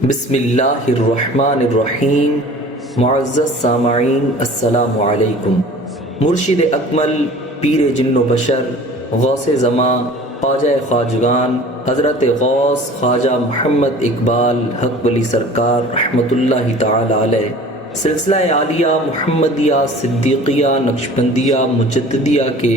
بسم اللہ الرحمن الرحیم۔ معزز سامعین السلام علیکم۔ مرشد اکمل، پیر جن و بشر، غوث زماں، خواجہ خواجگان، حضرت غوث خواجہ محمد اقبال حق ولی سرکار رحمۃ اللہ تعالی علیہ سلسلہ عالیہ محمدیہ صدیقیہ نقشبندیہ مجددیہ کے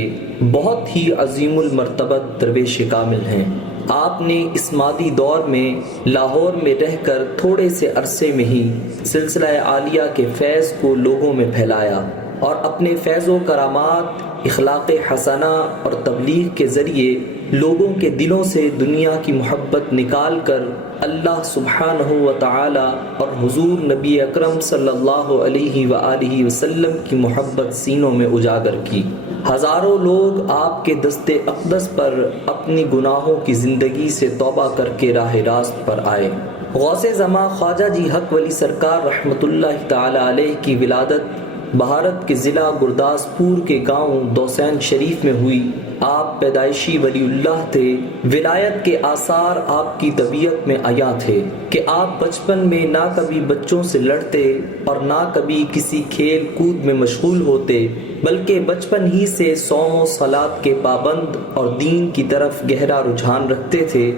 بہت ہی عظیم المرتبت درویش کامل ہیں۔ آپ نے اس مادی دور میں لاہور میں رہ کر تھوڑے سے عرصے میں ہی سلسلہ عالیہ کے فیض کو لوگوں میں پھیلایا اور اپنے فیض و کرامات، اخلاق حسنہ اور تبلیغ کے ذریعے لوگوں کے دلوں سے دنیا کی محبت نکال کر اللہ سبحانہ و تعالی اور حضور نبی اکرم صلی اللہ علیہ وآلہ وسلم کی محبت سینوں میں اجاگر کی۔ ہزاروں لوگ آپ کے دست اقدس پر اپنی گناہوں کی زندگی سے توبہ کر کے راہ راست پر آئے۔ غوث زماں خواجہ جی حق ولی سرکار رحمۃ اللہ تعالی علیہ کی ولادت بھارت کے ضلع گرداسپور کے گاؤں دوسین شریف میں ہوئی۔ آپ پیدائشی ولی اللہ تھے۔ ولایت کے آثار آپ کی طبیعت میں عیاں تھے کہ آپ بچپن میں نہ کبھی بچوں سے لڑتے اور نہ کبھی کسی کھیل کود میں مشغول ہوتے، بلکہ بچپن ہی سے صوم و صلاۃ کے پابند اور دین کی طرف گہرا رجحان رکھتے تھے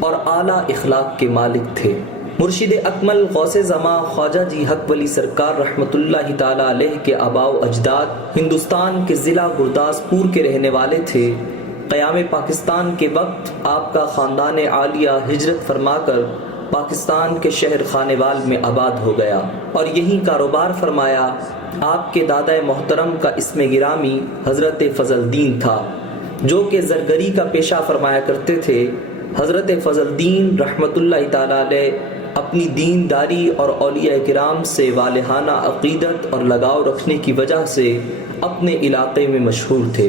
اور اعلیٰ اخلاق کے مالک تھے۔ مرشد اکمل غوث زماں خواجہ جی حق ولی سرکار رحمۃ اللہ تعالی علیہ کے آباء و اجداد ہندوستان کے ضلع گرداسپور کے رہنے والے تھے۔ قیام پاکستان کے وقت آپ کا خاندان عالیہ ہجرت فرما کر پاکستان کے شہر خانیوال میں آباد ہو گیا اور یہیں کاروبار فرمایا۔ آپ کے دادا محترم کا اسم گرامی حضرت فضل الدین تھا، جو کہ زرگری کا پیشہ فرمایا کرتے تھے۔ حضرت فضل الدین رحمۃ اللہ تعالی علیہ اپنی دینداری اور اولیاء کرام سے والہانہ عقیدت اور لگاؤ رکھنے کی وجہ سے اپنے علاقے میں مشہور تھے۔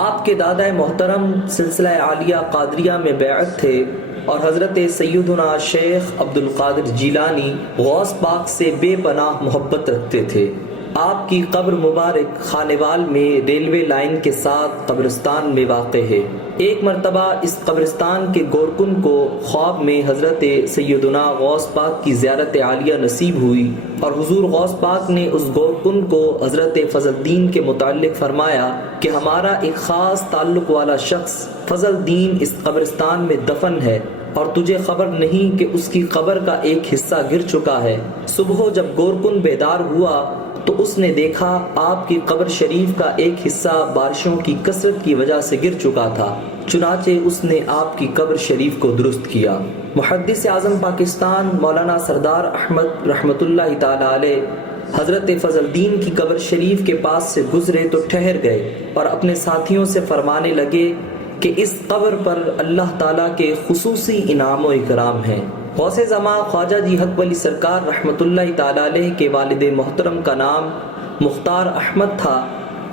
آپ کے دادا محترم سلسلہ عالیہ قادریہ میں بیعت تھے اور حضرت سیدنا شیخ عبد القادر جیلانی غوث پاک سے بے پناہ محبت رکھتے تھے۔ آپ کی قبر مبارک خانیوال میں ریلوے لائن کے ساتھ قبرستان میں واقع ہے۔ ایک مرتبہ اس قبرستان کے گورکن کو خواب میں حضرت سیدنا غوث پاک کی زیارت عالیہ نصیب ہوئی اور حضور غوث پاک نے اس گورکن کو حضرت فضل الدین کے متعلق فرمایا کہ ہمارا ایک خاص تعلق والا شخص فضل الدین اس قبرستان میں دفن ہے اور تجھے خبر نہیں کہ اس کی قبر کا ایک حصہ گر چکا ہے۔ صبح جب گورکن بیدار ہوا تو اس نے دیکھا آپ کی قبر شریف کا ایک حصہ بارشوں کی کثرت کی وجہ سے گر چکا تھا، چنانچہ اس نے آپ کی قبر شریف کو درست کیا۔ محدث اعظم پاکستان مولانا سردار احمد رحمۃ اللہ تعالی علیہ حضرت فضل الدین کی قبر شریف کے پاس سے گزرے تو ٹھہر گئے اور اپنے ساتھیوں سے فرمانے لگے کہ اس قبر پر اللہ تعالیٰ کے خصوصی انعام و اکرام ہیں۔ غوث زماں خواجہ جی حق ولی سرکار رحمۃ اللہ تعالی علیہ کے والد محترم کا نام مختار احمد تھا۔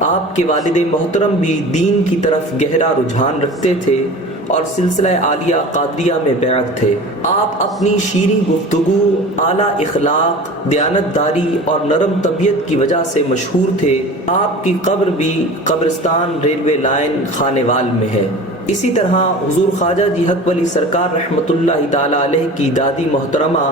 آپ کے والد محترم بھی دین کی طرف گہرا رجحان رکھتے تھے اور سلسلہ عالیہ قادریہ میں بیعت تھے۔ آپ اپنی شیریں گفتگو، اعلیٰ اخلاق، دیانتداری اور نرم طبیعت کی وجہ سے مشہور تھے۔ آپ کی قبر بھی قبرستان ریلوے لائن خانیوال میں ہے۔ اسی طرح حضور خواجہ جی حق ولی سرکار رحمۃ اللہ تعالی علیہ کی دادی محترمہ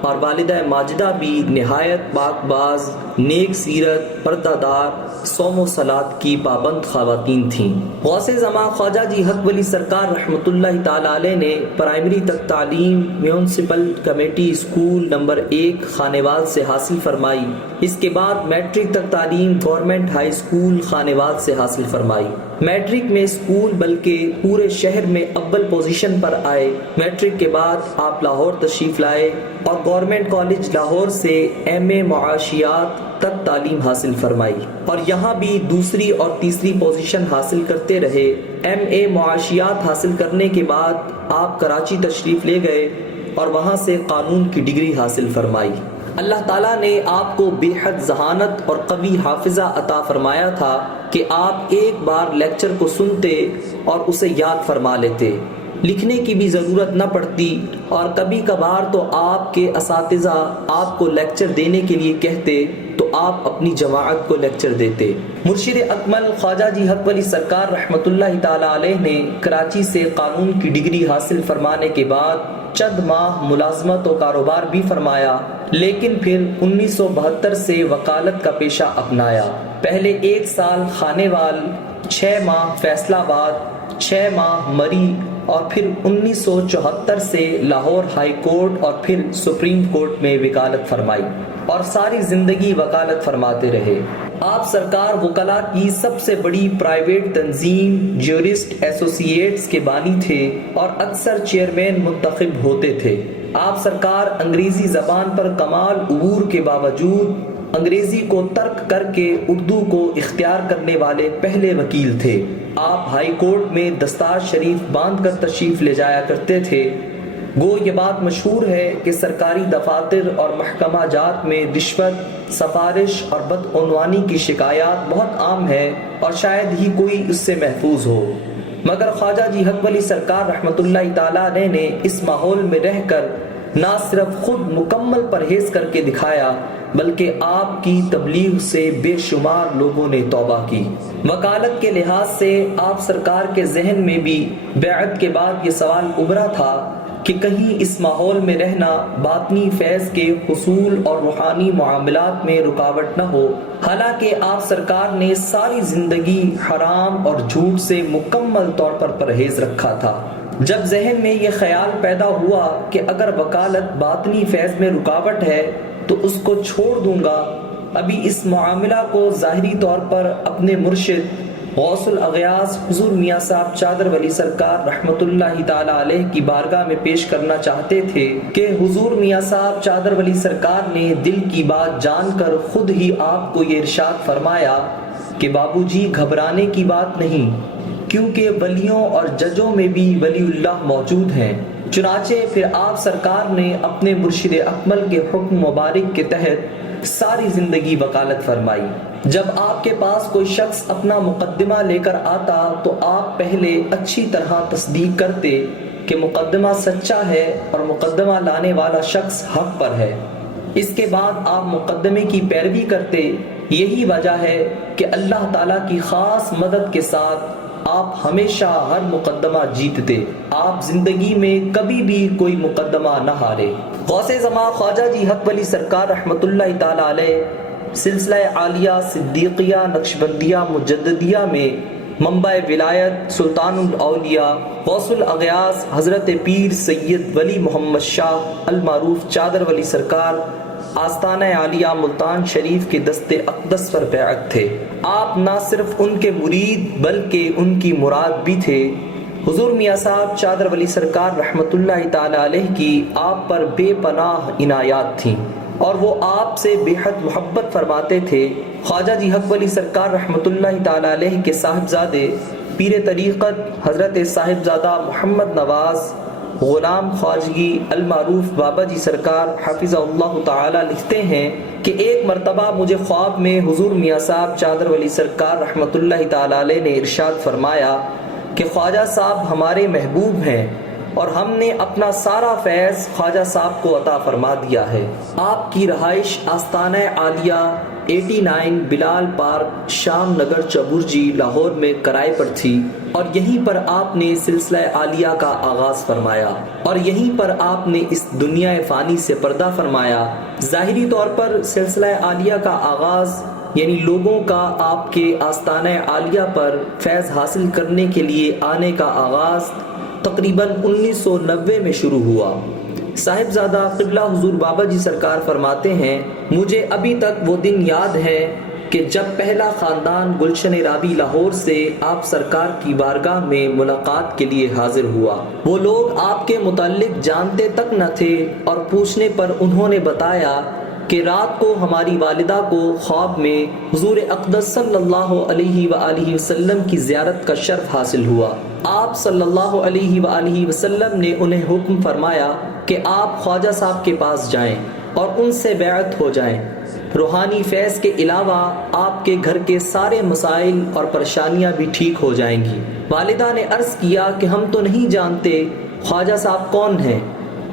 اور والدہ ماجدہ بھی نہایت پاک باز، نیک سیرت، پردہ دار، صوم و صلاۃ کی پابند خواتین تھیں۔ غوث زماں خواجہ جی حق ولی سرکار رحمۃ اللہ تعالی علیہ نے پرائمری تک تعلیم municipal committee school number 1 Khanewal سے حاصل فرمائی۔ اس کے بعد میٹرک تک تعلیم گورنمنٹ ہائی اسکول خانیوال سے حاصل فرمائی۔ میٹرک میں اسکول بلکہ پورے شہر میں اول پوزیشن پر آئے۔ میٹرک کے بعد آپ لاہور تشریف لائے اور گورنمنٹ کالج لاہور سے ایم اے معاشیات تک تعلیم حاصل فرمائی اور یہاں بھی دوسری اور تیسری پوزیشن حاصل کرتے رہے۔ ایم اے معاشیات حاصل کرنے کے بعد آپ کراچی تشریف لے گئے اور وہاں سے قانون کی ڈگری حاصل فرمائی۔ اللہ تعالیٰ نے آپ کو بے حد ذہانت اور قوی حافظہ عطا فرمایا تھا کہ آپ ایک بار لیکچر کو سنتے اور اسے یاد فرما لیتے۔ لکھنے کی بھی ضرورت نہ پڑتی، اور کبھی کبھار تو آپ کے اساتذہ آپ کو لیکچر دینے کے لیے کہتے تو آپ اپنی جماعت کو لیکچر دیتے۔ مرشد اکمل خواجہ جی حق ولی سرکار رحمۃ اللہ تعالی علیہ نے کراچی سے قانون کی ڈگری حاصل فرمانے کے بعد چند ماہ ملازمت و کاروبار بھی فرمایا، لیکن پھر 1972 سے وکالت کا پیشہ اپنایا۔ پہلے 1 سال خانیوال، 6 ماہ فیصل آباد، 6 ماہ مری، اور پھر 1974 سے لاہور ہائی کورٹ اور پھر سپریم کورٹ میں وکالت فرمائی، اور ساری زندگی وکالت فرماتے رہے۔ آپ سرکار وکلاء کی سب سے بڑی پرائیویٹ تنظیم جیورسٹ ایسوسی ایٹس کے بانی تھے اور اکثر چیئرمین منتخب ہوتے تھے۔ آپ سرکار انگریزی زبان پر کمال عبور کے باوجود انگریزی کو ترک کر کے اردو کو اختیار کرنے والے پہلے وکیل تھے۔ آپ ہائی کورٹ میں دستار شریف باندھ کر تشریف لے جایا کرتے تھے۔ گو یہ بات مشہور ہے کہ سرکاری دفاتر اور محکمہ جات میں رشوت، سفارش اور بدعنوانی کی شکایات بہت عام ہے اور شاید ہی کوئی اس سے محفوظ ہو، مگر خواجہ جی حق ولی سرکار رحمۃ اللہ تعالیٰ علیہ نے اس ماحول میں رہ کر نہ صرف خود مکمل پرہیز کر کے دکھایا بلکہ آپ کی تبلیغ سے بے شمار لوگوں نے توبہ کی۔ وکالت کے لحاظ سے آپ سرکار کے ذہن میں بھی بیعت کے بعد یہ سوال ابھرا تھا کہ کہیں اس ماحول میں رہنا باطنی فیض کے حصول اور روحانی معاملات میں رکاوٹ نہ ہو۔ حالانکہ آپ سرکار نے ساری زندگی حرام اور جھوٹ سے مکمل طور پر پرہیز رکھا تھا۔ جب ذہن میں یہ خیال پیدا ہوا کہ اگر وکالت باطنی فیض میں رکاوٹ ہے تو اس کو چھوڑ دوں گا، ابھی اس معاملہ کو ظاہری طور پر اپنے مرشد غوث الاغیاث حضور میاں صاحب چادر ولی سرکار رحمۃ اللہ تعالی علیہ کی بارگاہ میں پیش کرنا چاہتے تھے کہ حضور میاں صاحب چادر ولی سرکار نے دل کی بات جان کر خود ہی آپ کو یہ ارشاد فرمایا کہ بابو جی گھبرانے کی بات نہیں، کیونکہ ولیوں اور ججوں میں بھی ولی اللہ موجود ہیں۔ چنانچہ پھر آپ سرکار نے اپنے مرشد اکمل کے حکم مبارک کے تحت ساری زندگی وکالت فرمائی۔ جب آپ کے پاس کوئی شخص اپنا مقدمہ لے کر آتا تو آپ پہلے اچھی طرح تصدیق کرتے کہ مقدمہ سچا ہے اور مقدمہ لانے والا شخص حق پر ہے۔ اس کے بعد آپ مقدمے کی پیروی کرتے۔ یہی وجہ ہے کہ اللہ تعالیٰ کی خاص مدد کے ساتھ آپ ہمیشہ ہر مقدمہ جیتتے۔ آپ زندگی میں کبھی بھی کوئی مقدمہ نہ ہارے۔ غوث زمان خواجہ جی حق ولی سرکار رحمۃ اللہ تعالی علیہ سلسلہ عالیہ صدیقیہ نقشبندیہ مجددیہ میں منبع ولایت سلطان الاولیاء غوث الاغیاث حضرت پیر سید ولی محمد شاہ المعروف چادر ولی سرکار آستانہ عالیہ ملتان شریف کے دست اقدس پر بیعت تھے۔ آپ نہ صرف ان کے مرید بلکہ ان کی مراد بھی تھے۔ حضور میاں صاحب چادر ولی سرکار رحمۃ اللہ تعالی علیہ کی آپ پر بے پناہ عنایات تھیں اور وہ آپ سے بے حد محبت فرماتے تھے۔ خواجہ جی حق ولی سرکار رحمۃ اللہ تعالی علیہ کے صاحبزادے پیر طریقت حضرت صاحبزادہ محمد نواز غلام خواجگی المعروف بابا جی سرکار حافظ اللہ تعالی لکھتے ہیں کہ ایک مرتبہ مجھے خواب میں حضور میاں صاحب چادر ولی سرکار رحمۃ اللہ تعالی علیہ نے ارشاد فرمایا کہ خواجہ صاحب ہمارے محبوب ہیں اور ہم نے اپنا سارا فیض خواجہ صاحب کو عطا فرما دیا ہے۔ آپ کی رہائش آستانہ عالیہ 89 بلال پارک شام نگر چبرجی لاہور میں کرائے پر تھی، اور یہیں پر آپ نے سلسلہ عالیہ کا آغاز فرمایا اور یہیں پر آپ نے اس دنیا فانی سے پردہ فرمایا۔ ظاہری طور پر سلسلہ عالیہ کا آغاز یعنی لوگوں کا آپ کے آستانہ عالیہ پر فیض حاصل کرنے کے لیے آنے کا آغاز تقریباً 1990 میں شروع ہوا۔ صاحبزادہ قبلہ حضور بابا جی سرکار فرماتے ہیں مجھے ابھی تک وہ دن یاد ہے کہ جب پہلا خاندان گلشن رابی لاہور سے آپ سرکار کی بارگاہ میں ملاقات کے لیے حاضر ہوا۔ وہ لوگ آپ کے متعلق جانتے تک نہ تھے اور پوچھنے پر انہوں نے بتایا کہ رات کو ہماری والدہ کو خواب میں حضور اقدس صلی اللہ علیہ وآلہ وسلم کی زیارت کا شرف حاصل ہوا۔ آپ صلی اللہ علیہ وآلہ وسلم نے انہیں حکم فرمایا کہ آپ خواجہ صاحب کے پاس جائیں اور ان سے بیعت ہو جائیں۔ روحانی فیض کے علاوہ آپ کے گھر کے سارے مسائل اور پریشانیاں بھی ٹھیک ہو جائیں گی۔ والدہ نے عرض کیا کہ ہم تو نہیں جانتے خواجہ صاحب کون ہیں؟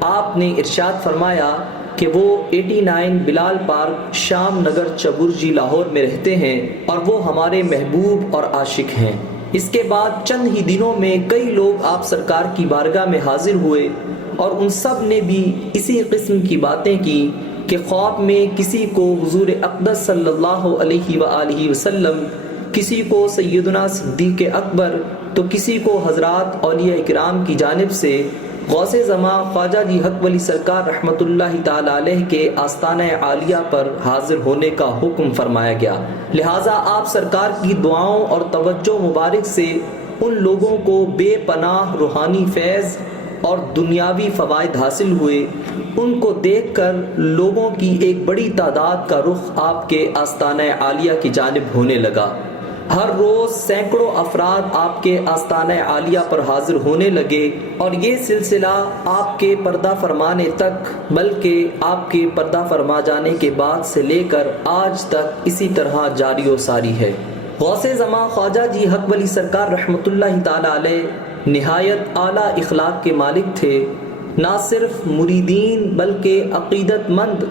آپ نے ارشاد فرمایا کہ وہ 89 بلال پارک، شام نگر، چبرجی، لاہور میں رہتے ہیں اور وہ ہمارے محبوب اور عاشق ہیں۔ اس کے بعد چند ہی دنوں میں کئی لوگ آپ سرکار کی بارگاہ میں حاضر ہوئے اور ان سب نے بھی اسی قسم کی باتیں کی کہ خواب میں کسی کو حضور اقدس صلی اللہ علیہ وآلہ وسلم، کسی کو سیدنا صدیق اکبر، تو کسی کو حضرات اولیاء کرام کی جانب سے غوث زماں خواجہ جی حق ولی سرکار رحمۃ اللہ تعالی علیہ کے آستانہ عالیہ پر حاضر ہونے کا حکم فرمایا گیا۔ لہٰذا آپ سرکار کی دعاؤں اور توجہ مبارک سے ان لوگوں کو بے پناہ روحانی فیض اور دنیاوی فوائد حاصل ہوئے۔ ان کو دیکھ کر لوگوں کی ایک بڑی تعداد کا رخ آپ کے آستانہ عالیہ کی جانب ہونے لگا۔ ہر روز سینکڑوں افراد آپ کے آستانہ عالیہ پر حاضر ہونے لگے اور یہ سلسلہ آپ کے پردہ فرمانے تک، بلکہ آپ کے پردہ فرما جانے کے بعد سے لے کر آج تک اسی طرح جاری و ساری ہے۔ غوث زماں خواجہ جی حق ولی سرکار رحمۃ اللہ تعالی علیہ نہایت اعلیٰ اخلاق کے مالک تھے۔ نہ صرف مریدین بلکہ عقیدت مند،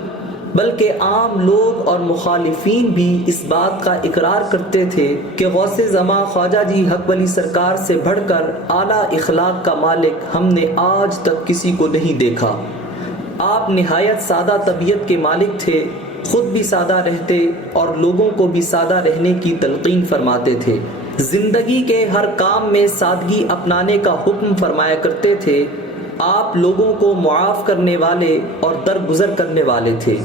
بلکہ عام لوگ اور مخالفین بھی اس بات کا اقرار کرتے تھے کہ غوث زماں خواجہ جی حق ولی سرکار سے بڑھ کر اعلیٰ اخلاق کا مالک ہم نے آج تک کسی کو نہیں دیکھا۔ آپ نہایت سادہ طبیعت کے مالک تھے، خود بھی سادہ رہتے اور لوگوں کو بھی سادہ رہنے کی تلقین فرماتے تھے۔ زندگی کے ہر کام میں سادگی اپنانے کا حکم فرمایا کرتے تھے۔ آپ لوگوں کو معاف کرنے والے اور درگزر کرنے والے تھے۔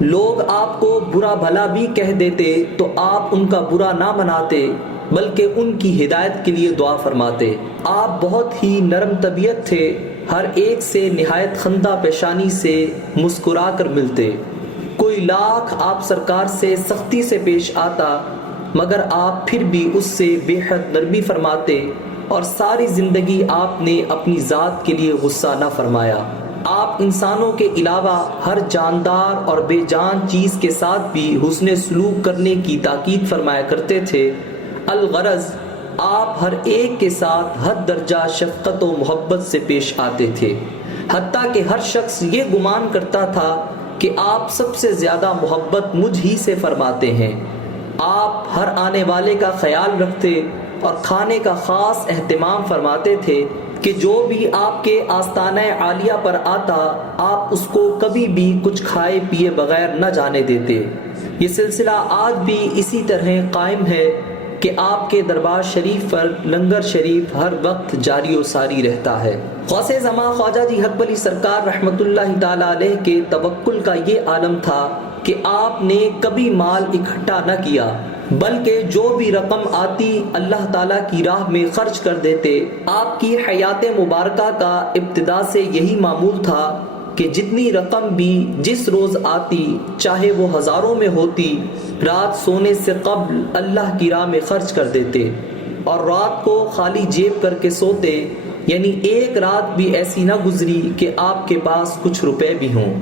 لوگ آپ کو برا بھلا بھی کہہ دیتے تو آپ ان کا برا نہ مناتے بلکہ ان کی ہدایت کے لیے دعا فرماتے۔ آپ بہت ہی نرم طبیعت تھے، ہر ایک سے نہایت خندہ پیشانی سے مسکرا کر ملتے۔ کوئی لاکھ آپ سرکار سے سختی سے پیش آتا مگر آپ پھر بھی اس سے بے حد نرمی فرماتے اور ساری زندگی آپ نے اپنی ذات کے لیے غصہ نہ فرمایا۔ آپ انسانوں کے علاوہ ہر جاندار اور بے جان چیز کے ساتھ بھی حسن سلوک کرنے کی تاکید فرمایا کرتے تھے۔ الغرض آپ ہر ایک کے ساتھ حد درجہ شفقت و محبت سے پیش آتے تھے، حتیٰ کہ ہر شخص یہ گمان کرتا تھا کہ آپ سب سے زیادہ محبت مجھ ہی سے فرماتے ہیں۔ آپ ہر آنے والے کا خیال رکھتے اور کھانے کا خاص اہتمام فرماتے تھے کہ جو بھی آپ کے آستانہ عالیہ پر آتا آپ اس کو کبھی بھی کچھ کھائے پیے بغیر نہ جانے دیتے۔ یہ سلسلہ آج بھی اسی طرح قائم ہے کہ آپ کے دربار شریف پر لنگر شریف ہر وقت جاری و ساری رہتا ہے۔ غوث زماں خواجہ جی حق ولی سرکار رحمۃ اللہ تعالی علیہ کے توکل کا یہ عالم تھا کہ آپ نے کبھی مال اکٹھا نہ کیا بلکہ جو بھی رقم آتی اللہ تعالیٰ کی راہ میں خرچ کر دیتے۔ آپ کی حیات مبارکہ کا ابتدا سے یہی معمول تھا کہ جتنی رقم بھی جس روز آتی چاہے وہ ہزاروں میں ہوتی، رات سونے سے قبل اللہ کی راہ میں خرچ کر دیتے اور رات کو خالی جیب کر کے سوتے، یعنی ایک رات بھی ایسی نہ گزری کہ آپ کے پاس کچھ روپے بھی ہوں۔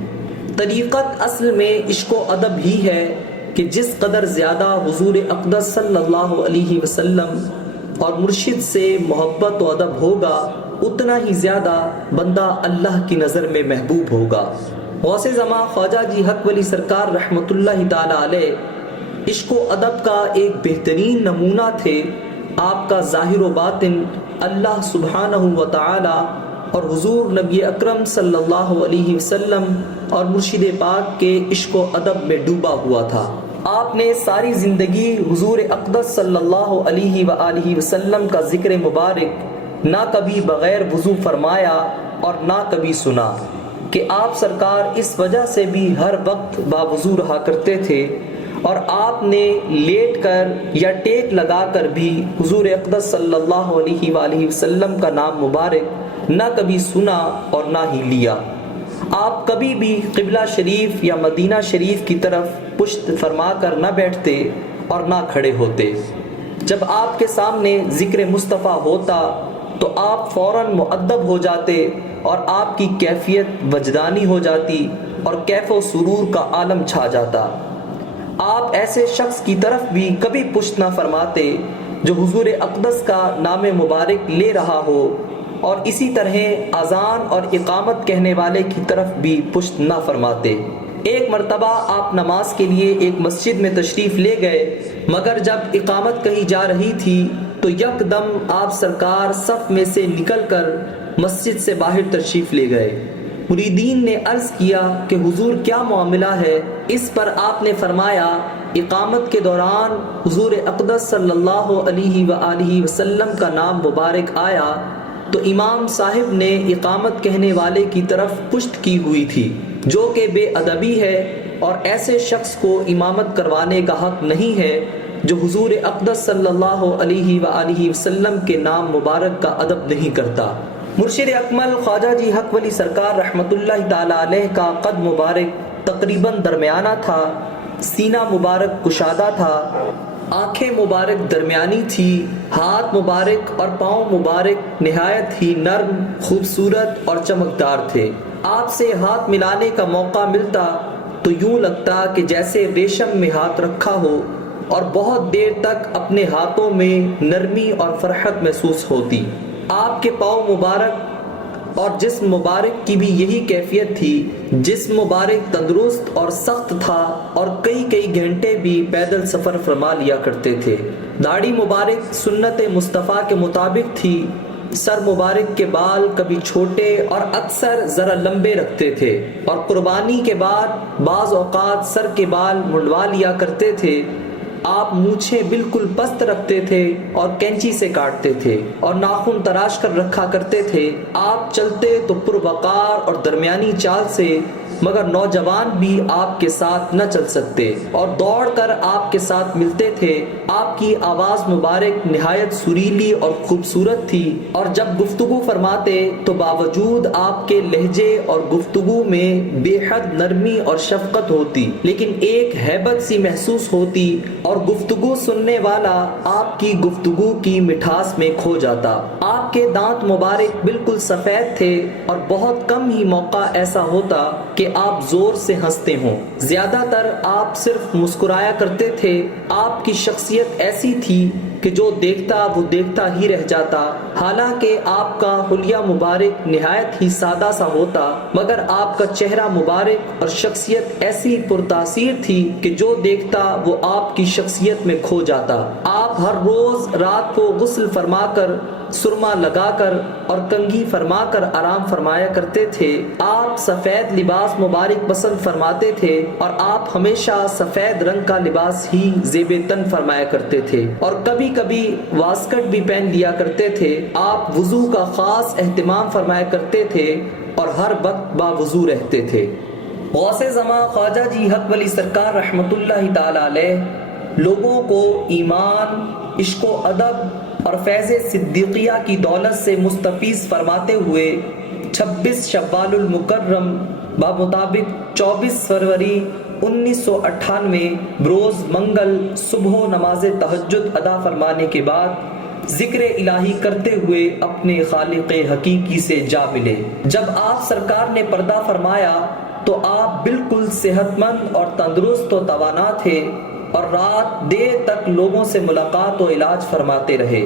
طریقت اصل میں عشق و ادب ہی ہے کہ جس قدر زیادہ حضور اقدس صلی اللہ علیہ وسلم اور مرشد سے محبت و ادب ہوگا اتنا ہی زیادہ بندہ اللہ کی نظر میں محبوب ہوگا۔ غوث زماں خواجہ جی حق ولی سرکار رحمۃ اللہ تعالی علیہ عشق و ادب کا ایک بہترین نمونہ تھے۔ آپ کا ظاہر و باطن اللہ سبحانہ و تعالی اور حضور نبی اکرم صلی اللہ علیہ وسلم اور مرشد پاک کے عشق و ادب میں ڈوبا ہوا تھا۔ آپ نے ساری زندگی حضور اقدس صلی اللہ علیہ وآلہ وسلم کا ذکر مبارک نہ کبھی بغیر وضو فرمایا اور نہ کبھی سنا کہ آپ سرکار اس وجہ سے بھی ہر وقت باوضو رہا کرتے تھے، اور آپ نے لیٹ کر یا ٹیک لگا کر بھی حضور اقدس صلی اللہ علیہ وآلہ وسلم کا نام مبارک نہ کبھی سنا اور نہ ہی لیا۔ آپ کبھی بھی قبلہ شریف یا مدینہ شریف کی طرف پشت فرما کر نہ بیٹھتے اور نہ کھڑے ہوتے۔ جب آپ کے سامنے ذکر مصطفیٰ ہوتا تو آپ فوراً مؤدب ہو جاتے اور آپ کی کیفیت وجدانی ہو جاتی اور کیف و سرور کا عالم چھا جاتا۔ آپ ایسے شخص کی طرف بھی کبھی پشت نہ فرماتے جو حضور اقدس کا نام مبارک لے رہا ہو، اور اسی طرح اذان اور اقامت کہنے والے کی طرف بھی پشت نہ فرماتے۔ ایک مرتبہ آپ نماز کے لیے ایک مسجد میں تشریف لے گئے، مگر جب اقامت کہی جا رہی تھی تو یکدم آپ سرکار صف میں سے نکل کر مسجد سے باہر تشریف لے گئے۔ مریدین نے عرض کیا کہ حضور کیا معاملہ ہے؟ اس پر آپ نے فرمایا، اقامت کے دوران حضور اقدس صلی اللہ علیہ وآلہ وسلم کا نام مبارک آیا تو امام صاحب نے اقامت کہنے والے کی طرف پشت کی ہوئی تھی، جو کہ بے ادبی ہے، اور ایسے شخص کو امامت کروانے کا حق نہیں ہے جو حضور اقدس صلی اللہ علیہ وآلہ وسلم کے نام مبارک کا ادب نہیں کرتا۔ مرشد اکمل خواجہ جی حق ولی سرکار رحمۃ اللہ تعالی علیہ کا قد مبارک تقریباً درمیانہ تھا، سینہ مبارک کشادہ تھا، آنکھیں مبارک درمیانی تھی، ہاتھ مبارک اور پاؤں مبارک نہایت ہی نرم، خوبصورت اور چمکدار تھے۔ آپ سے ہاتھ ملانے کا موقع ملتا تو یوں لگتا کہ جیسے ریشم میں ہاتھ رکھا ہو، اور بہت دیر تک اپنے ہاتھوں میں نرمی اور فرحت محسوس ہوتی۔ آپ کے پاؤں مبارک اور جسم مبارک کی بھی یہی کیفیت تھی۔ جسم مبارک تندرست اور سخت تھا، اور کئی گھنٹے بھی پیدل سفر فرما لیا کرتے تھے۔ داڑھی مبارک سنت مصطفیٰ کے مطابق تھی۔ سر مبارک کے بال کبھی چھوٹے اور اکثر ذرا لمبے رکھتے تھے، اور قربانی کے بعد بعض اوقات سر کے بال منڈوا لیا کرتے تھے۔ آپ مونچھیں بالکل پست رکھتے تھے اور کینچی سے کاٹتے تھے، اور ناخن تراش کر رکھا کرتے تھے۔ آپ چلتے تو پروقار اور درمیانی چال سے، مگر نوجوان بھی آپ کے ساتھ نہ چل سکتے اور دوڑ کر آپ کے ساتھ ملتے تھے۔ آپ کی آواز مبارک نہایت سریلی اور خوبصورت تھی، اور جب گفتگو فرماتے تو باوجود آپ کے لہجے اور گفتگو میں بے حد نرمی اور شفقت ہوتی، لیکن ایک ہیبت سی محسوس ہوتی، اور گفتگو سننے والا آپ کی گفتگو کی مٹھاس میں کھو جاتا۔ آپ کے دانت مبارک بالکل سفید تھے، اور بہت کم ہی موقع ایسا ہوتا کہ آپ زور سے ہنستے ہوں۔ زیادہ تر آپ صرف مسکرایا کرتے تھے۔ آپ کی شخصیت ایسی تھی کہ جو دیکھتا وہ دیکھتا ہی رہ جاتا۔ حالانکہ آپ کا حلیہ مبارک نہایت ہی سادہ سا ہوتا، مگر آپ کا چہرہ مبارک اور شخصیت ایسی پرتاثیر تھی کہ جو دیکھتا وہ آپ کی شخصیت میں کھو جاتا۔ آپ ہر روز رات کو غسل فرما کر، سرما لگا کر اور کنگھی فرما کر آرام فرمایا کرتے تھے۔ آپ سفید لباس مبارک پسند فرماتے تھے، اور آپ ہمیشہ سفید رنگ کا لباس ہی زیب تن فرمایا کرتے تھے، اور کبھی کبھی واسکٹ بھی پہن لیا کرتے تھے۔ آپ وضو کا خاص اہتمام فرمایا کرتے تھے، اور ہر وقت باوضو رہتے تھے۔ غوث زمان خواجہ جی حق ولی سرکار رحمۃ اللہ تعالی علیہ لوگوں کو ایمان، عشق و ادب اور فیض صدیقیہ کی دولت سے مستفیض فرماتے ہوئے 26 شوال المکرم بمطابق 24 فروری 1998 بروز منگل صبح نماز تہجد ادا فرمانے کے بعد ذکر الہی کرتے ہوئے اپنے خالق حقیقی سے جا ملے۔ جب آپ سرکار نے پردہ فرمایا تو آپ بالکل صحت مند اور تندرست و توانا تھے، اور رات دیر تک لوگوں سے ملاقات و علاج فرماتے رہے،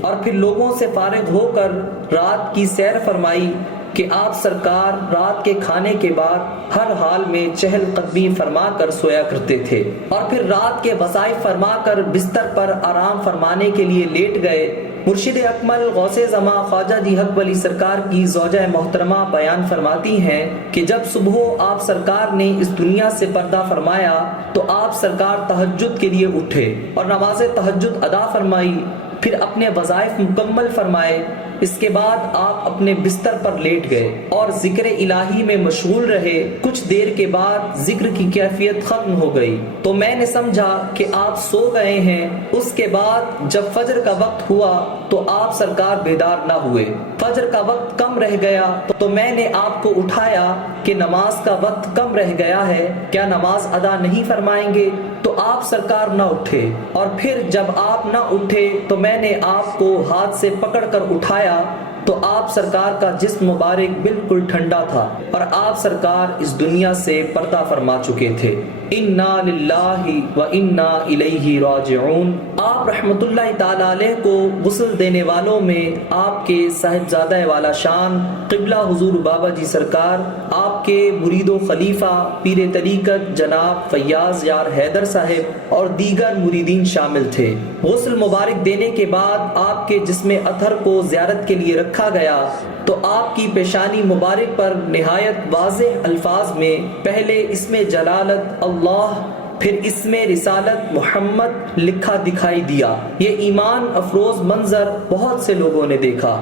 اور پھر لوگوں سے فارغ ہو کر رات کی سیر فرمائی کہ آپ سرکار رات کے کھانے کے بعد ہر حال میں چہل قدمی فرما کر سویا کرتے تھے، اور پھر رات کے وظائف فرما کر بستر پر آرام فرمانے کے لیے لیٹ گئے۔ مرشد اکمل غوث زمان خواجہ جی حق ولی سرکار کی زوجہ محترمہ بیان فرماتی ہیں کہ جب صبح آپ سرکار نے اس دنیا سے پردہ فرمایا تو آپ سرکار تہجد کے لیے اٹھے اور نماز تہجد ادا فرمائی، پھر اپنے وظائف مکمل فرمائے۔ اس کے بعد آپ اپنے بستر پر لیٹ گئے اور ذکر الہی میں مشغول رہے۔ کچھ دیر کے بعد ذکر کی کیفیت ختم ہو گئی تو میں نے سمجھا کہ آپ سو گئے ہیں۔ اس کے بعد جب فجر کا وقت ہوا تو آپ سرکار بیدار نہ ہوئے۔ فجر کا وقت کم رہ گیا تو میں نے آپ کو اٹھایا کہ نماز کا وقت کم رہ گیا ہے، کیا نماز ادا نہیں فرمائیں گے؟ تو آپ سرکار نہ اٹھے، اور پھر جب آپ نہ اٹھے تو میں نے آپ کو ہاتھ سے پکڑ کر اٹھایا تو آپ سرکار کا جسم مبارک بالکل ٹھنڈا تھا، اور آپ سرکار اس دنیا سے پردہ فرما چکے تھے۔ انا للہ و انا الیہ راجعون۔ آپ رحمت اللہ تعالی علیہ کو غسل دینے والوں میں آپ کے صاحبزادہ والا شان قبلہ حضور بابا جی سرکار، آپ کے مرید و خلیفہ پیر طریقت جناب فیاض یار حیدر صاحب اور دیگر مریدین شامل تھے۔ غسل مبارک دینے کے بعد آپ کے جسم اطہر کو زیارت کے لیے رکھا گیا تو آپ کی پیشانی مبارک پر نہایت واضح الفاظ میں پہلے اسم جلالت اللہ پھر اسم رسالت محمد لکھا دکھائی دیا۔ یہ ایمان افروز منظر بہت سے لوگوں نے دیکھا۔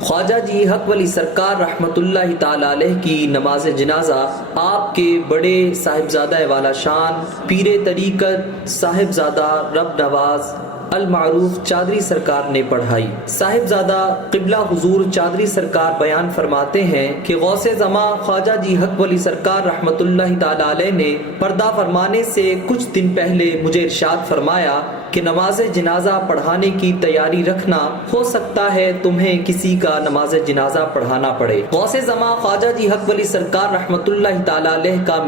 خواجہ جی حق ولی سرکار رحمت اللہ تعالی علیہ کی نماز جنازہ آپ کے بڑے صاحبزادہ والا شان پیر طریقت صاحبزادہ رب نواز المعروف چادری سرکار نے پڑھائی۔ صاحبزادہ قبلہ حضور چادری سرکار بیان فرماتے ہیں کہ غوث زماں خواجہ جی حق ولی سرکار رحمت اللہ تعالی علیہ نے پردہ فرمانے سے کچھ دن پہلے مجھے ارشاد فرمایا کہ نماز جنازہ پڑھانے کی تیاری رکھنا، ہو سکتا ہے تمہیں کسی کا نماز جنازہ پڑھانا پڑے۔ غوث زماں خواجہ جی حق ولی سرکار رحمت اللہ تعالی علیہ کا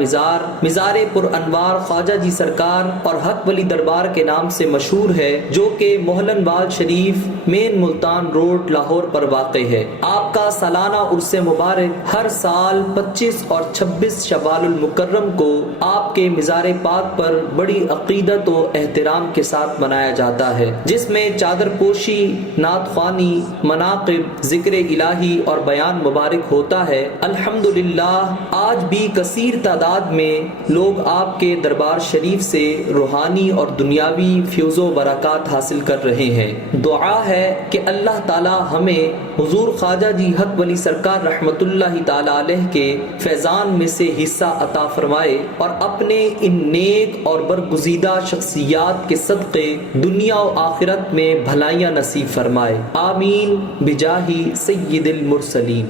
مزار پر انوار خواجہ جی سرکار اور حق ولی دربار کے نام سے مشہور ہے، جو کہ محلن وال شریف مین ملتان روڈ لاہور پر واقع ہے۔ آپ کا سالانہ عرس مبارک ہر سال 25 اور 26 شوال المکرم کو آپ کے مزار پاک پر بڑی عقیدت و احترام کے ساتھ منایا جاتا ہے، جس میں چادر پوشی، نعت خوانی، مناقب، ذکر الہی اور بیان مبارک ہوتا ہے۔ الحمدللہ آج بھی کثیر تعداد میں لوگ آپ کے دربار شریف سے روحانی اور دنیاوی فیوز و برکات حاصل کر رہے ہیں۔ دعا ہے کہ اللہ تعالی ہمیں حضور خواجہ جی حق ولی سرکار رحمت اللہ تعالی علیہ کے فیضان میں سے حصہ عطا فرمائے اور اپنے ان نیک اور برگزیدہ شخصیات کے صدقے دنیا و آخرت میں بھلائیاں نصیب فرمائے۔ آمین بجاہ سید المرسلین۔